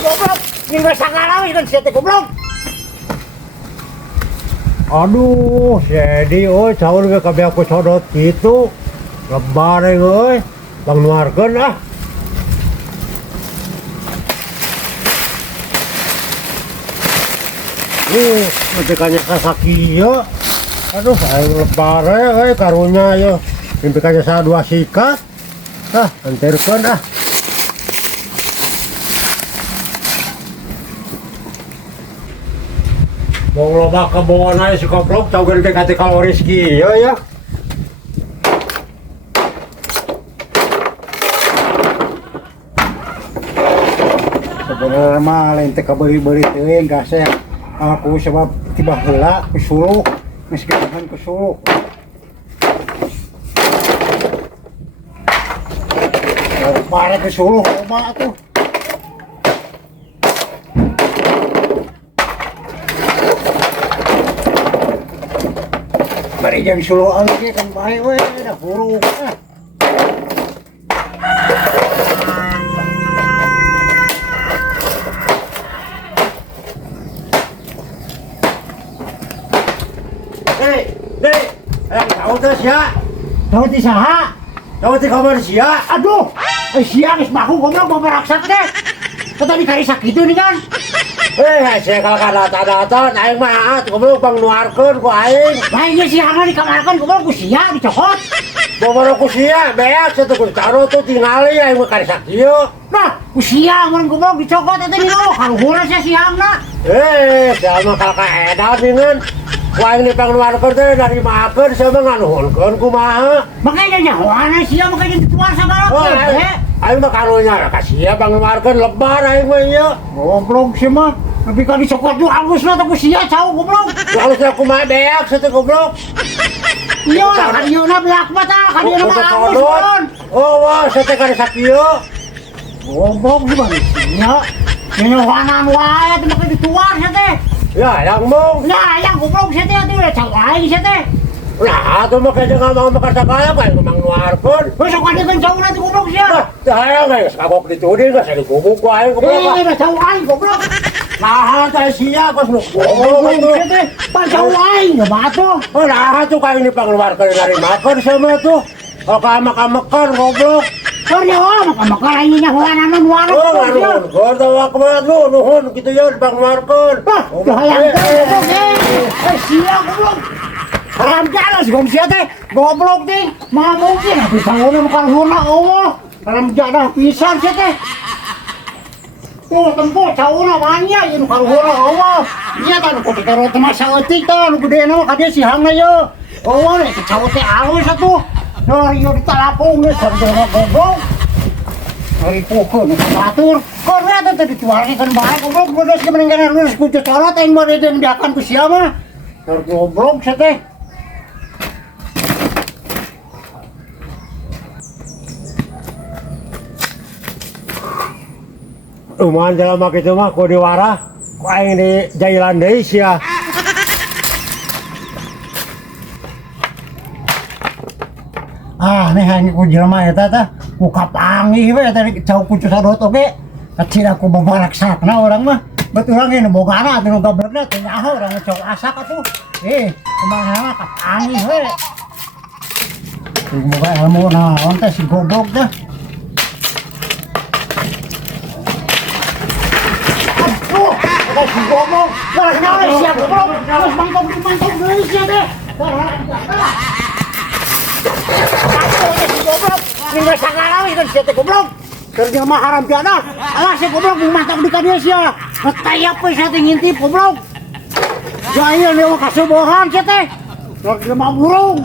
Goblok, ini sakarawi dan siete goblok. Aduh, jadi caur ge kabeh aku codot gitu. Lebar euy. Bang nuarkeun ah. Mimpikannya kasakieu. Aduh, aing lebar euy karunya ye. Mimpikannya salah dua sikat. Ah, anterkeun ah. Mau loba kebon aja si koplok, tau gede kate kalori ski, ya. Sebenarnya mah lain teh kabeli-beli teuing gasek. Aku sebab tiba heula ku suluk, geus gahan ku suluk. Pare ku suluk loba atuh. Mari jangan suluh lagi kan baik we dah buruk. Dek, tahu tuh sia. Tahu ti saha? Tahu ti kamar sia. Aduh, sia geus baku goblok bawa raksasa teh. Tadi kari sakitu nih kan. Saya kalau data-data, aing mah goblok bang nuarkeun ku aing. Aing ge sianga dikamarkeun goblok ku sia dicokot. Bawa ku sia, beak satu ku taro tuh tingali aing mah kari sakieu. Nah, ku sia mun goblok dicokot eta di lo, kaluhur sia siangna. Sia mah kalau kaedan ningan. Ku aing dipang nuarkeun teh dari makeun sia mah nganuhunkeun kumaha. Makanya nyahoana sia makanya dituar sagala teh. Aing mah karunya ka sia bang nuarkeun lebar aing mah ieu. Goblok sih mah. Tapi kan dicokot dulu halus lah tapi sia cau goblok. Halus aku mah beak satu goblok. Iya lah kan ieu na beak mah tah kan ieu mah halus kan. Oh wah sate ka sakieu. Goblok sih bang sia. Nyohanan wae teh make dituar sate. Ya yang mau. Ya yang goblok sate atuh udah cau aing sate. Lah atuh mah kaya ngomong makarta kaya kayak ngomong nuarkeun. Wes sok ade kan cau na tuh goblok sia. Tah aya geus kagok dituding geus digubuk ku aing goblok. Udah cau aing goblok. Nah, teh sia kos nu. Oh, teh pacau aing batu. Oh, nah tuh kayak ini pangeluarkeun dari makan sama tuh. Oh, kamek-kamekan goblok. Oh, ya makan-makan aing nya hoana nuar. Oh, nuhun. Gor tawa kumaha lu nuhun kitu ya pangeluarkeun. Oh, hayang teh. Sia goblok. Haram jalan si sia teh. Goblok teh. Mah mungkin habis sangono makan huna Allah. Haram jalan pisan sia teh. Oh, tempo cauna banyak ieu kaluhura Allah. Ieu kan ku dikaro teh masa eutik teh nu gedena mah ka dieu sihangna yeuh. Oh, nih cau teh alus atuh. Nah, ieu ditalapung geus sarjana goblok. Hari pokok nu batur. Korna teh dituarkeun bae goblok bodos ge meninggalna lurus ku corot aing mah den diakan ku sia mah. Goblok sia teh. Lumayan jalan gitu mah ku diwara ku aing di jailan deui sia. Nih aing ku jelema eta teh ku kapanggih we tadi cau ku sadot oge. Kecil aku babaraksakna urang mah. Betulan ge nu bogana atuh nu gablekna teh nyaho urang cau asak atuh. Kumaha mah kapanggih we. Moga ilmu naon teh si goblok teh. Si goblok, malah kenapa siap goblok? Terus mantap deui sia teh. Si goblok, ini sakarawi dan sia teh goblok. Kerja mah haram piana. Alah si goblok mantap di ka dieu sia. Tayap we sia teh ngintip goblok. Ya ieu leuwih kasubuhan sia teh. Kerja mah burung.